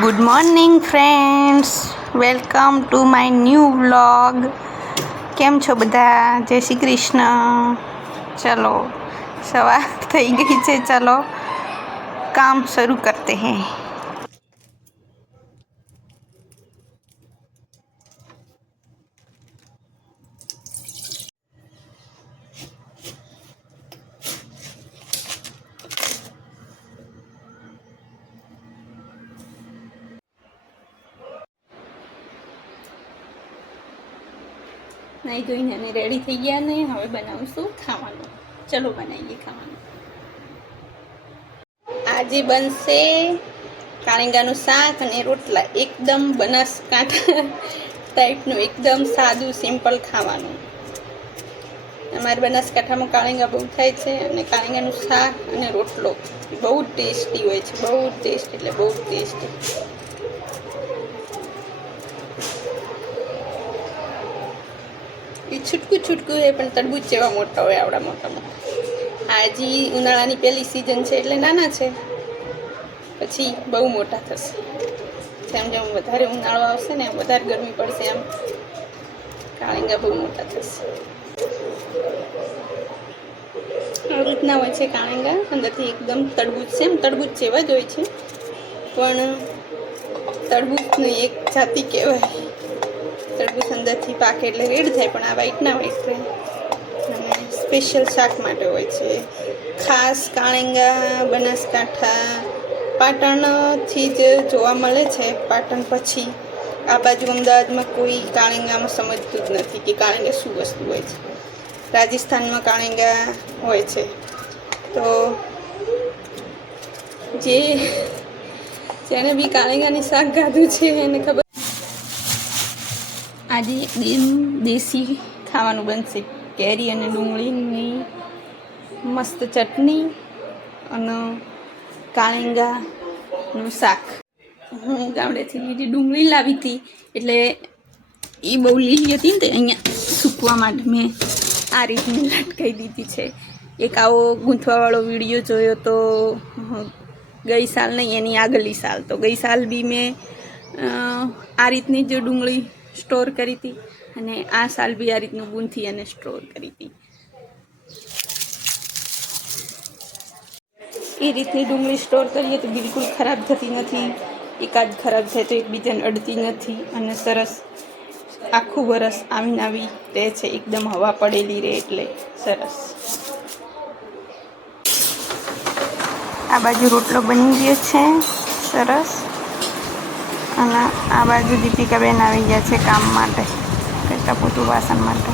Good morning friends, welcome to my new vlog. કેમ છો બધા? જય શ્રી કૃષ્ણ. ચલો સવાર થઈ ગઈ છે, ચલો કામ શરૂ કરતે हैं. નહીં ધોઈને અને રેડી થઈ ગયા ને હવે બનાવીશું ખાવાનું. ચલો બનાવીએ ખાવાનું. આજે બનશે કાળિંગાનું શાક અને રોટલા. એકદમ બનાસકાંઠા ટાઈપનું, એકદમ સાદું સિમ્પલ ખાવાનું. અમારે બનાસકાંઠામાં કાળિંગા બહુ થાય છે અને કાળિંગાનું શાક અને રોટલો બહુ ટેસ્ટી હોય છે. બહુ ટેસ્ટી એટલે બહુ ટેસ્ટી. છૂટકું છૂટકું હોય પણ તરબૂચ જેવા મોટા હોય, આવડા મોટા મોટા. હજી ઉનાળાની પહેલી સિઝન છે એટલે નાના છે, પછી બહુ મોટા થશે. જેમ જેમ વધારે ઉનાળો આવશે ને વધારે ગરમી પડશે એમ કાળિંગા બહુ મોટા થશે. આવી રીતના હોય છે કાળિંગા, અંદરથી એકદમ તરબૂચ છે, એમ તરબૂચ જેવા જ હોય છે પણ તરબૂચની એક જાતિ કહેવાય. તરબૂચ અંદરથી પાકે એટલે રેડ થાય પણ આ વ્હાઈટ ના વ્હાઈટ રહે. અને સ્પેશિયલ શાક માટે હોય છે. ખાસ કાળિંગા બનાસકાંઠા પાટણથી જ જોવા મળે છે. પાટણ પછી આ બાજુ અમદાવાદમાં કોઈ કાળિંગામાં સમજતું જ નથી કે કાળિંગા શું વસ્તુ હોય છે. રાજસ્થાનમાં કાળિંગા હોય છે. તો જેને બી કાળિંગાની શાક ખાધું છે એને ખબર. આજે એકદમ દેશી ખાવાનું બનશે. કેરી અને ડુંગળીની મસ્ત ચટણી અને કાળિંગાનું શાક. હું ગામડેથી લીલી ડુંગળી લાવી હતી એટલે એ બહુ લીલી હતી ને તે અહીંયા સૂકવા માટે મેં આ રીતની લટકાવી દીધી છે. એક આવો ગૂંથવાવાળો વિડીયો જોયો તો ગઈ સાલ નહીં એની આગળની સાલ, તો ગઈ સાલ બી મેં આ રીતની જ ડુંગળી સ્ટોર કરી હતી અને આ સાલ બી આ રીતનું ગૂંથી અને સ્ટોર કરી હતી. એ રીતની ડુંગળી સ્ટોર કરીએ તો બિલકુલ ખરાબ થતી નથી. એકાદ ખરાબ થાય તો એકબીજાને અડતી નથી અને સરસ આખું વરસ આવીને આવી રહે છે. એકદમ હવા પડેલી રહે એટલે સરસ. આ બાજુ રોટલો બની ગયો છે સરસ, અને આ બાજુ દીપિકાબેન આવી ગયા છે કામ માટે, કચરા પોતું વાસણ માટે.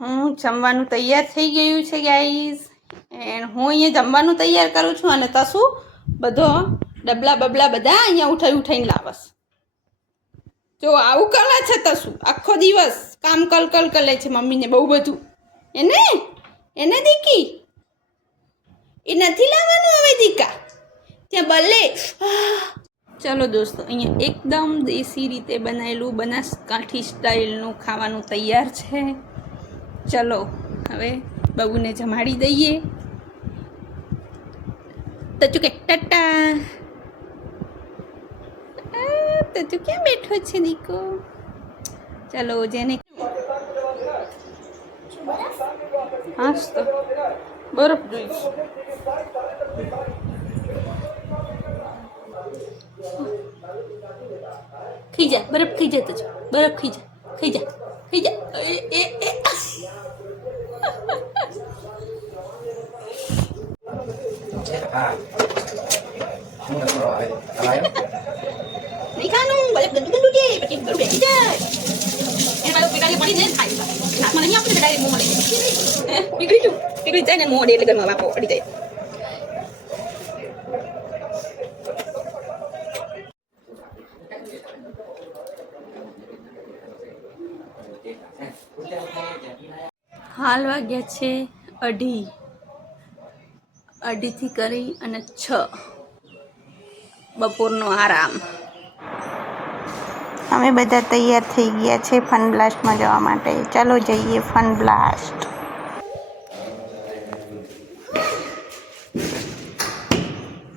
હું જમવાનું તૈયાર થઈ ગયું છે ગાઈઝ, એન્ડ હું અહીંયા જમવાનું તૈયાર કરું છું અને તસું બધો ડબલા બબલા બધા અહીંયા ઉઠાઈને લાવસ. જો આવું કરે છે તસું, આખો દિવસ કામ કલ કરે છે મમ્મીને બહુ બધું. એને દીકી એ નથી લાવવાનું હવે દીકા ત્યાં બલ્લે. ચલો દોસ્તો, અહીંયા એકદમ દેશી રીતે બનાવેલું બનાસકાંઠી સ્ટાઇલનું ખાવાનું તૈયાર છે. ચલો હવે બબુને જમાડી દઈએ. તચુ કે ટાટા. તચુ ક્યાં બેઠો છે દીકો? ચલો જેને હાસ તો બરફ જોઈશ. ખી જા, બરફ ખી જા, તજુ બરફ ખી જા, ખી જા, ખી જા. એ નહીં ખાનું, બરફ ગંદુ છે પછી બરફ બેસી જાય. એને બાજુ પીડાલી પડીને ખાઈ નાકમાં નહીં આપણે ડાયરેક્ટ મોં મળે પીગળી જાય ને મોં અડે એટલે ઘરમાં વાપો અડી જાય. હાલ વાગ્યા છે 2:30 કરી અને 6 બપોરનો આરામ. અમે બધા તૈયાર થઈ ગયા છે ફન બ્લાસ્ટમાં જવા માટે. ચાલો જઈએ ફન બ્લાસ્ટ.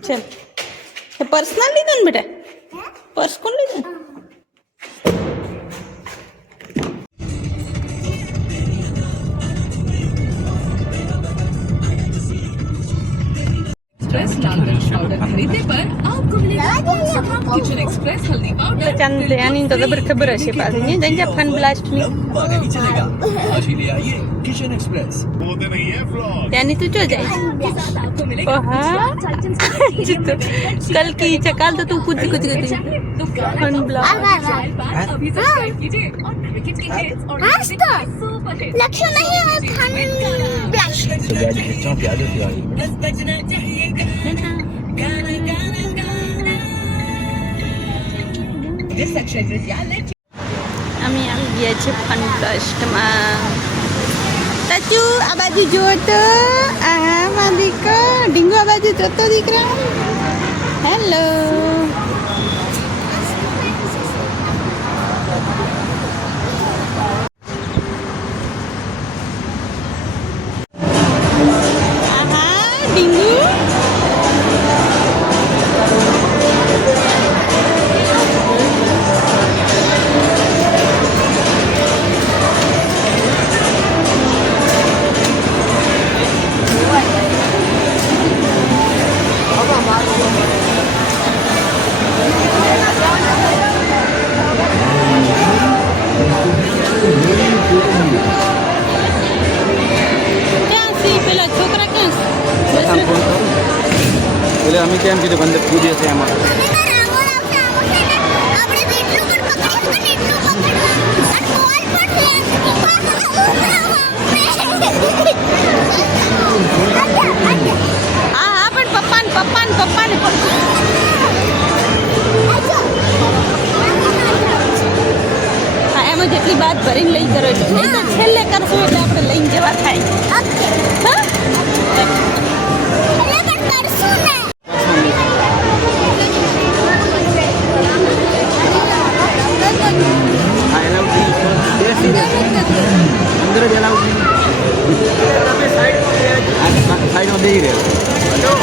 ચલ એ પર્સનલ લીધું ને બેટા? પર્સ કોણ લીધું? एक्सप्रेस लाल मिर्च पाउडर खरीदने पर आपको मिलेगा किचन एक्सप्रेस हल्दी पाउडर ચાંદ આની તો ખબર ખબર હશે પાછી ને જંજા ફન બ્લાસ્ટ ની आगे भी चलेगा आज ही ले आइए किचन एक्सप्रेस ત્યાંની તું જો જાય के साथ आपको मिलेगा ઓહા कल की चकाल तो तू कुछ कुछ करती फन ब्लॉग अभी सब्सक्राइब कीजिए और क्रिकेट के हिट्स और सुपर हिट्स लक्ष्य नहीं है फन ब्लश प्याज होती आई दिस सेक्शन इज या लेट અમે આવી ગયા છે ફન બ્લાસ્ટમાં તાચુ આ બાજુ જો તો આહા માં દીકો ડીંગો આ બાજુ જોતો દીકરા હેલો આહા ડીંગુ ક્યાં છે પેલા છોકરા ક્યાં છે એટલે અમે કેમ કીધું અંદર કૂદીએ છે એમાં હા હા પણ પપ્પાને હા એમાં જેટલી બાદ ભરીને લઈ કરો એટલું નહીં તો છેલ્લે કરશું એટલે આપણે લઈને જવા થાય હા હા એલાઉડ અંદર જ એલાઉડ સાઈડમાં બેસી રહ્યો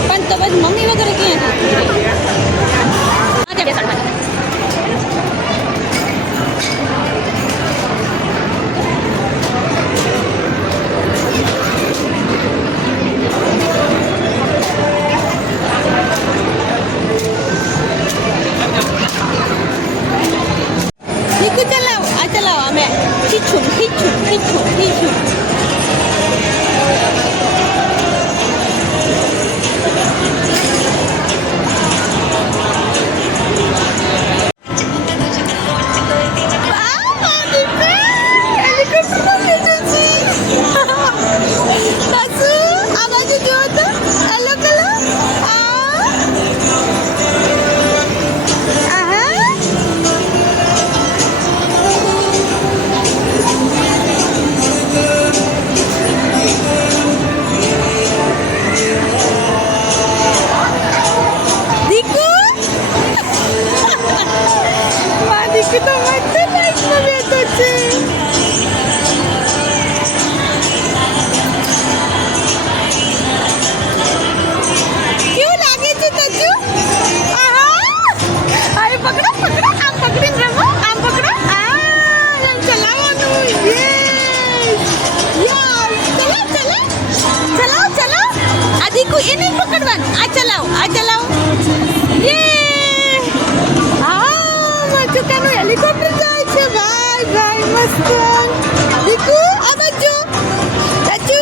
પણ તો પછી મમ્મી વગર ક્યાં છે નીકુ ચલાવો આ ચલાવો અમે ખીચું હેલિકોપ્ટર જાય છે ભાઈ મસ્ત દીકુ આ બાજુ ચાચુ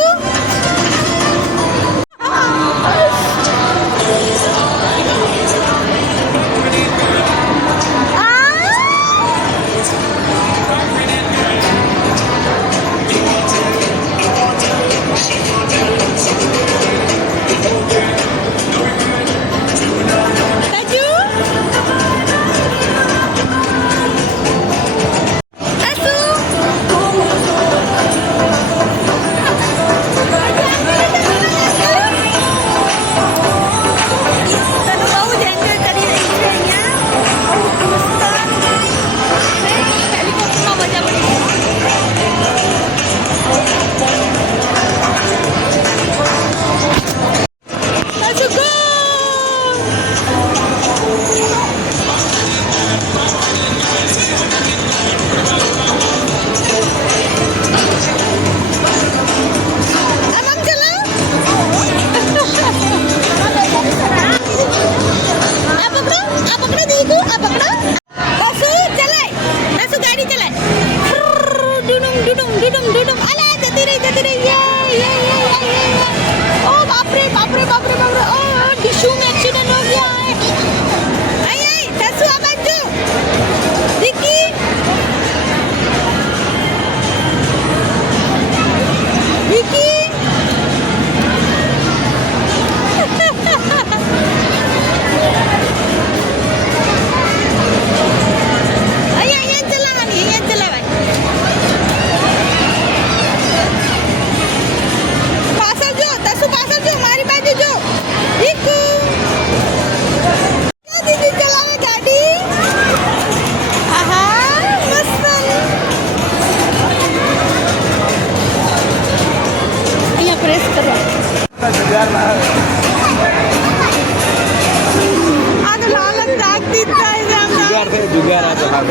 ચાચુ આમ ચલાવ. આ પકડો દીકુ, આ પકડો. બસુ ચલાય, બસુ ગાડી ચલાય. ડુડુમ ડુડુમ ડુડુમ ડુડુમ. અલા જતી રહી યે. ઓ બાપ રે. ઓ ડિશુ में एक्सीडेंट हो गया है. आई तसु आ बाजू. विकी અહીંયા ચલાવવાની. પાછળ જો તસુ, પાછળ જો, મારી બાજુ જો. વિકુ દીદી ચલાવે ગાડી. આહા મસ્ત. અહીંયા પ્રેસ કરવા. આ તો લાલચ રાખતી જ થાય છે આમ. જુગાર આ તો હા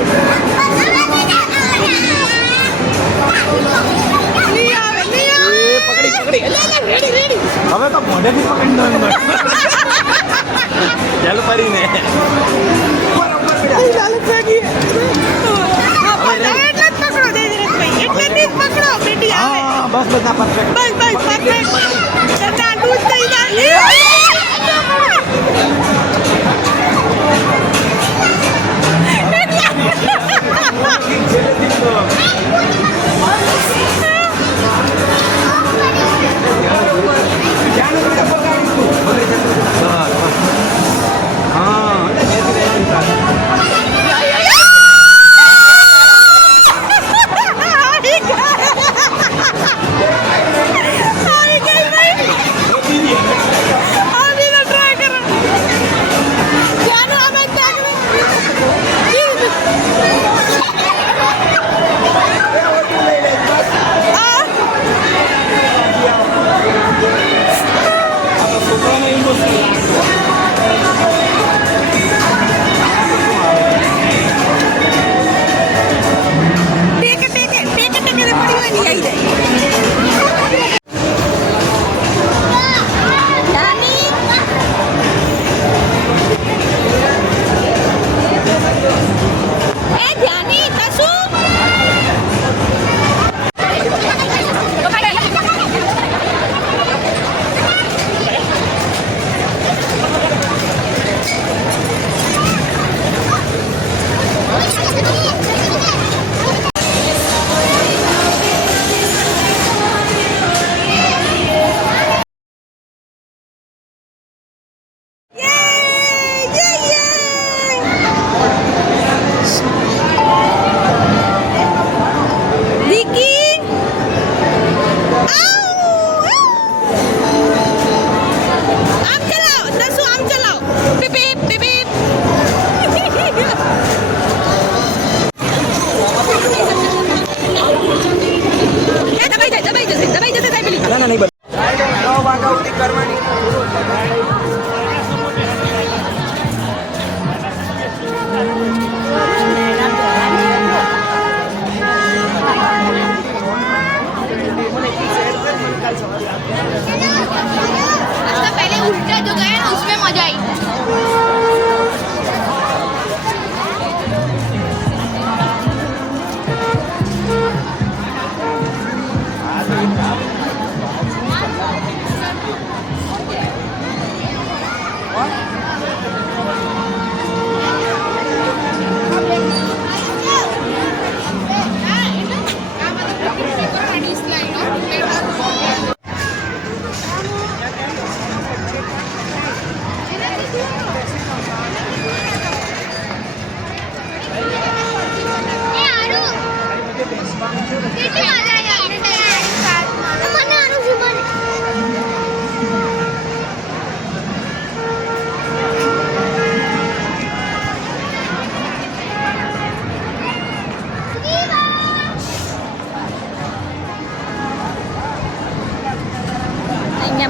નહીં આવે. પકડી રેડી હવે તો મોઢેથી પકડી દો ચાલ ફરીને લાલચ રાખી. પકડો દેજરતભાઈ, એટલે જ પકડો બેટી આવે. બસ ના પરફેક્ટ બસ પરફેક્ટ. દૂધ થઈ જાય.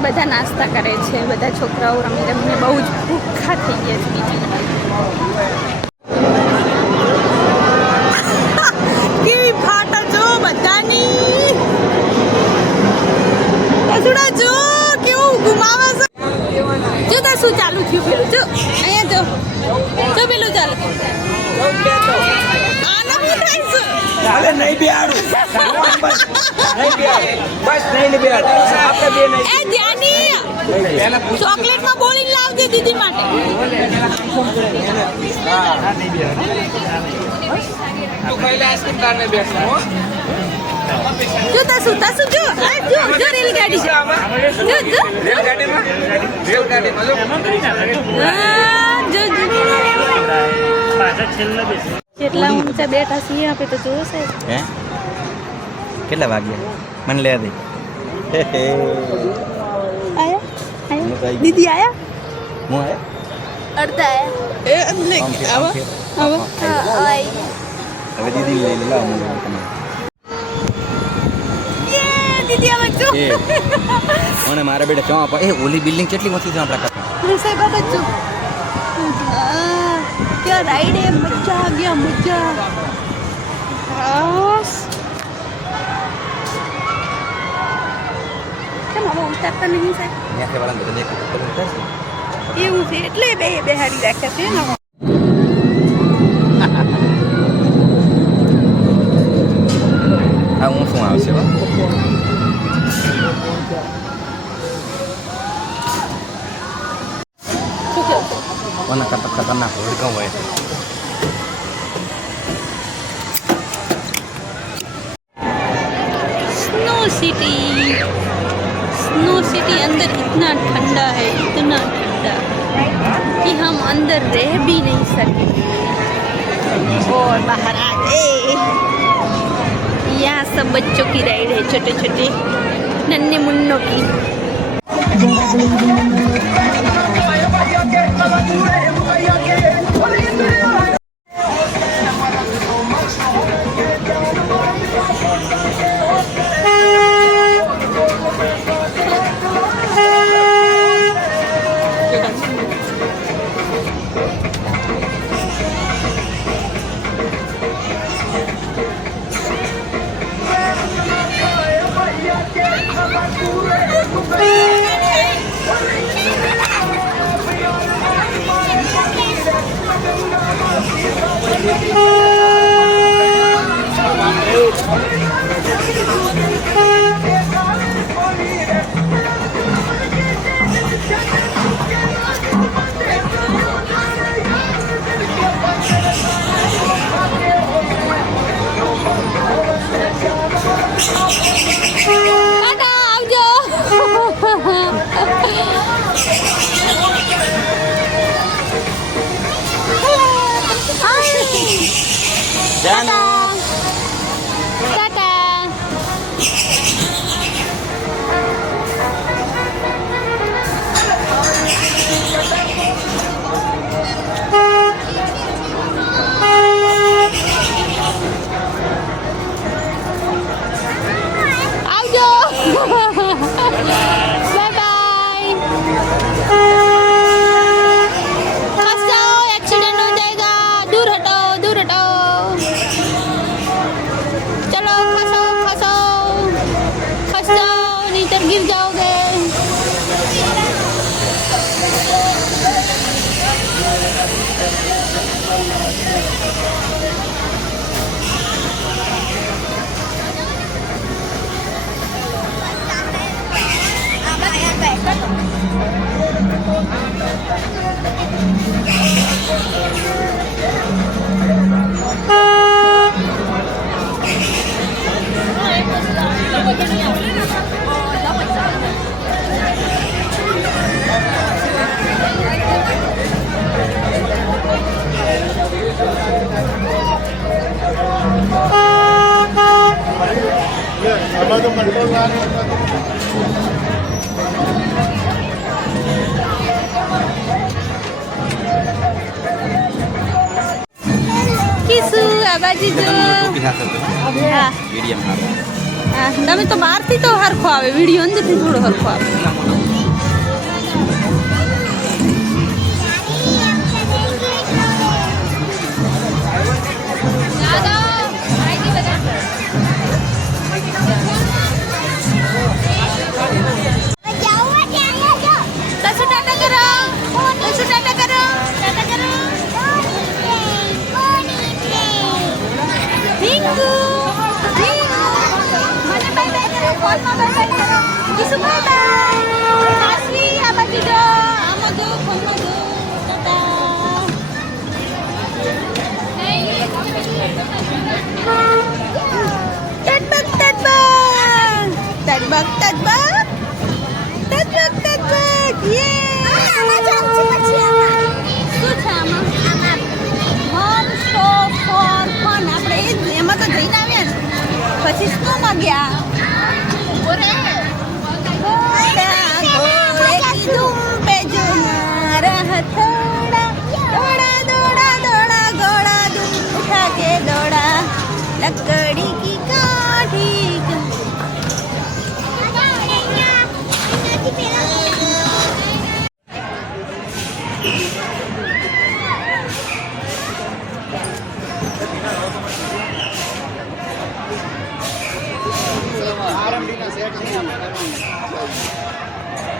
બધા નાસ્તા કરે છે, બધા છોકરાઓ રમી રમીને બહુ જ ભૂખ આખા થઈ ગયા છે બીજું કેવી ફાટા જો બધાની અસુડા જો કેવું ઘુમાવે છે જો તાર શું ચાલુ થયું પેલું જો અહીંયા જો પેલું ચાલુ આના શું થાય છે ચાલે નહીં બેહાડું બસ નહીં બેહાડ બસ નહીં બેહાડ આપણે બે નહીં એ ધ્યાની ચોકલેટમાં બોલીને લાવજે દીદી માટે તું પહેલા આઈસ્ક્રીમ કારને બેસો હો જો તાસુ જો આ જો રેલગાડી છે જો રેલગાડીમાં જો કેટલા ઊંચા બેઠા છીએ આપણે તો જોવો છે હે કેટલા વાગ્યા મને લે દે આયા દીદી આયા હું હે અડધા આયા એ આવો હવે દીદી લઈ લે લાવ મને દીદી આવે જો મને મારા બેટા ચા આપો એ ઓલી બિલ્ડિંગ કેટલી મોટી છે આપણા કરતા સાહેબ બાબા જો क्या राइड है मजा आ गया मजा કેમ હવે ઉતારતા નહીં સાહેબ ત્યાં કે વાળા બધા દેખો તો ઉતરશે એવું છે એટલે બેહાડી રાખ્યા છે ને આ હું શું આવશે હો શું કેવું કોના કરતા ખતરનાક હોડકમ હોય स्नो सिटी अंदर इतना ठंडा है इतना ठंडा कि हम अंदर रह भी नहीं सकते और बाहर आ गए यहाँ सब बच्चों की राइड है छोटे छोटे नन्हे मुन्नों की તમે તો બહારથી તો હરખો આવે વિડીયો અંદરથી થોડો હરખો આવે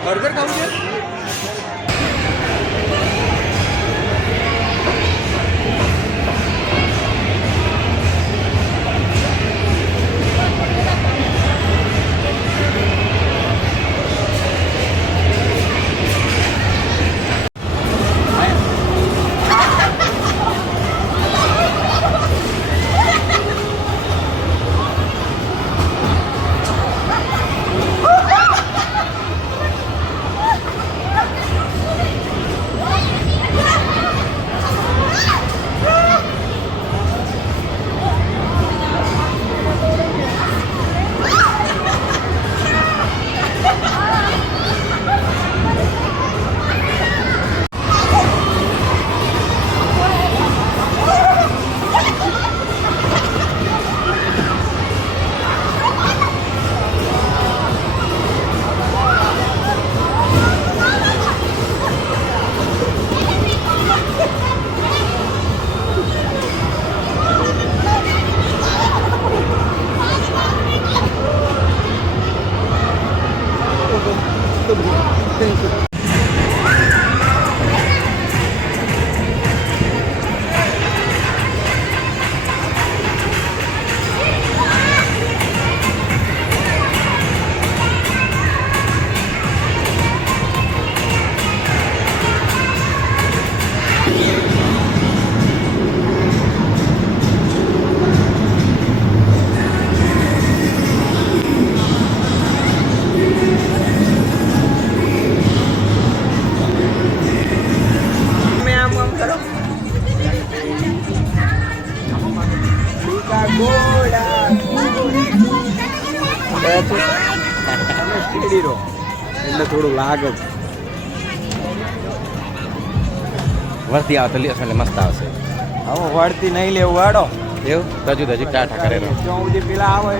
બર્ગર ખાવું છે? એટલે થોડું લાગે છે. વર્તી આવે તો લ્યો એટલે મસ્ત આવશે. હવે વળતી નહીં લેવું વાડો એવું રજુ રજુ ટાટા કરેલો. જ્યાં સુધી પેલા આવે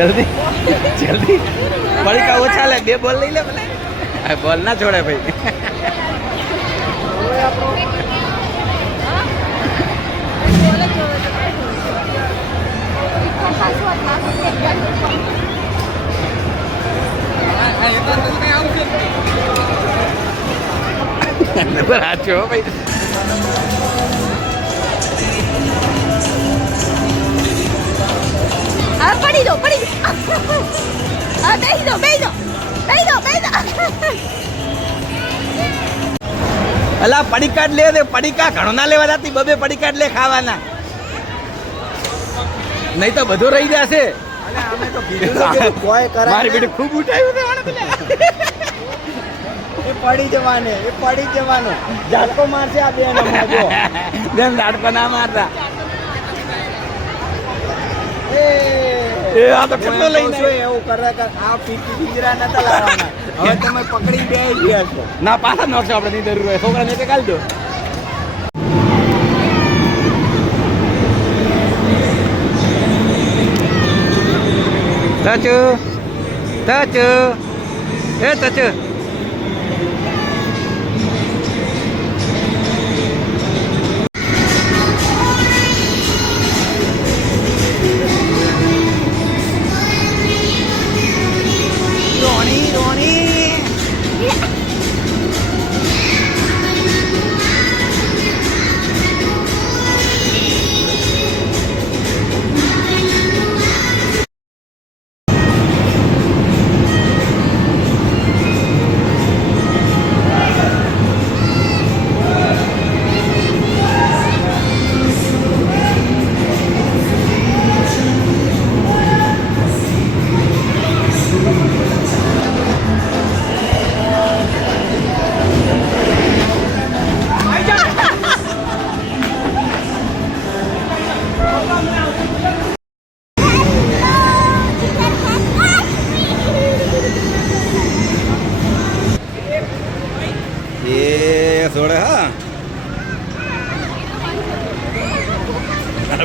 જલ્દી જલ્દી પડીકા ઓછા લે, 2 બોલ લઈ લે ભલે. આ બોલ ના છોડે ભાઈ. સાચો ભાઈ. હા પડી દો હા બેસી દો અલા પડીકા જ લે દે. પડીકા ઘણો ના લેવા જતી, 2 પડીકા જ લે ખાવાના, નહીં તો બધું રહી જશે. અમે તો કીધું કોઈ કરાય મારી બેટી ખૂબ ઉઠાયું છે વાળા પેલા. એ પડી જવાનો ઝાટકો મારશે આ બેન જો બેન દાડકો ના મારતા. એ આ તો કેટલો લઈને એવું કરે કે આ પિંજરા નતા લાવવાના. હવે તમે પકડી બે ગયા છો. ના પાછા નોખશો આપણે, નહીં જરૂર હોય. છોકરાને એક કાઢી દો. તચુ એ તચુ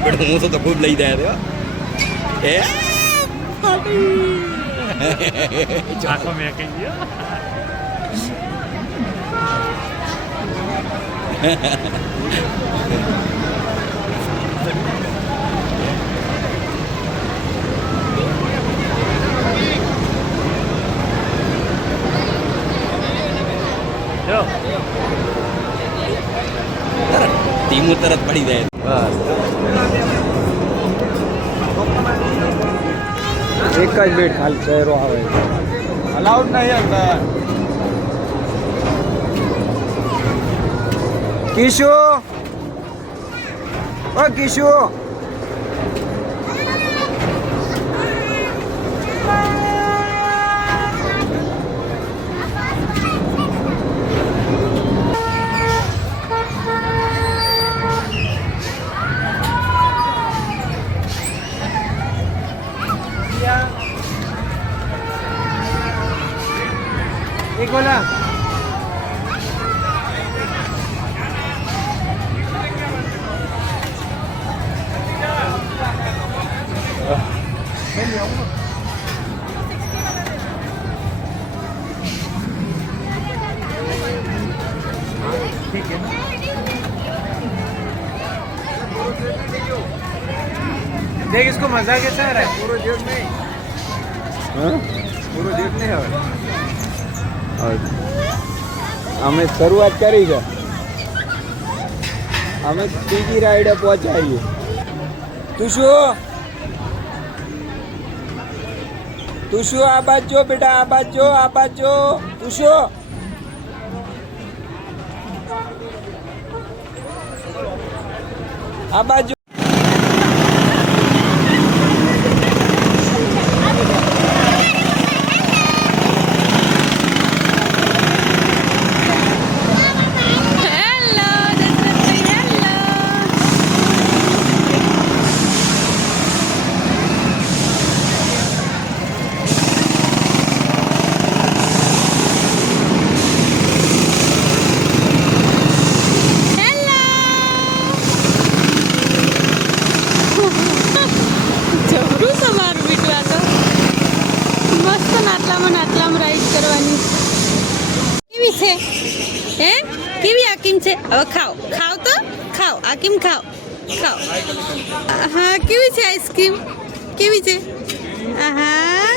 બેટો હું તો ખૂબ લઈ જાય એ આંખો મેં કહી દો ધીમું તરત પડી જાય બસ એક જ મિનિટ ખાલી ચહેરો આવે અલાઉડ નહીં અંદર કિશુ ઓ કિશુ एक बोला ठीक है देख इसको मजा कैसा आ रहा है पूरा जेब नहीं पूरा जेब नहीं है અમે શરૂઆત કરી છે અમે ત્રીજી રાઈડે પહોંચાડીએ તું શું આ બાજુ બેટા આ બાજુ તું શું આ બાજુ હે કેવી આકીમ છે હવે ખાઓ તો ખાઓ આકીમ ખાઓ હા કેવી છે આઈસ્ક્રીમ કેવી છે આહા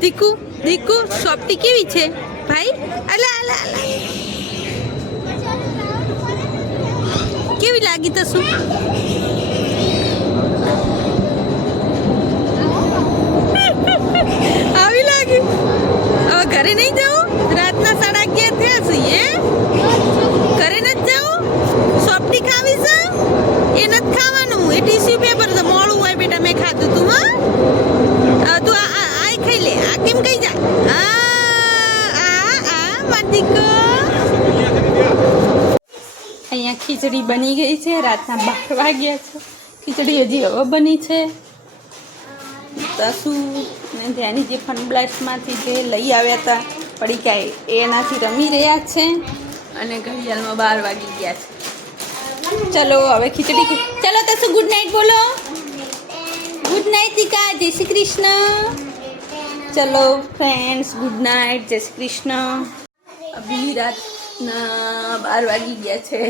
દીકુ સોફ્ટી કેવી છે ભાઈ અલા કેવી લાગી તો શું આવી લાગી હવે ઘરે નહીં જવું રાતના 11:30 થયા છીએ ઘરે નથી જવું સોફ્ટી ખાવી છે એ નથી ખાવાનું એ ટીશ્યુ પેપર છે મોડું હોય બેટા મેં ખાધું તું હા તું આ ખાઈ લે આ કેમ કઈ જાય દીકો અહીંયા ખીચડી બની ગઈ છે રાતના 12 વાગ્યા છે ખીચડી હજી હવે બની છે તસુ ને ત્યાંની જે ફનબ્લાસ્ટમાંથી જે લઈ આવ્યા હતા પડીકા એનાથી રમી રહ્યા છે અને ઘડિયાળમાં 12 વાગી ગયા છે ચલો હવે ખીચડી ચલો તસુ ગુડ નાઇટ બોલો ગુડ નાઇટ દીકા જય શ્રી કૃષ્ણ ચલો ફ્રેન્ડ્સ ગુડ નાઇટ જય શ્રી કૃષ્ણ અભી રાતના 12 વાગી ગયા છે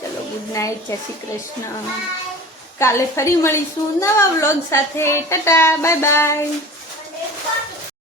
ચલો ગુડ નાઇટ જય શ્રી કૃષ્ણ કાલે ફરી મળીશું નવા વ્લોગ સાથે ટાટા બાય બાય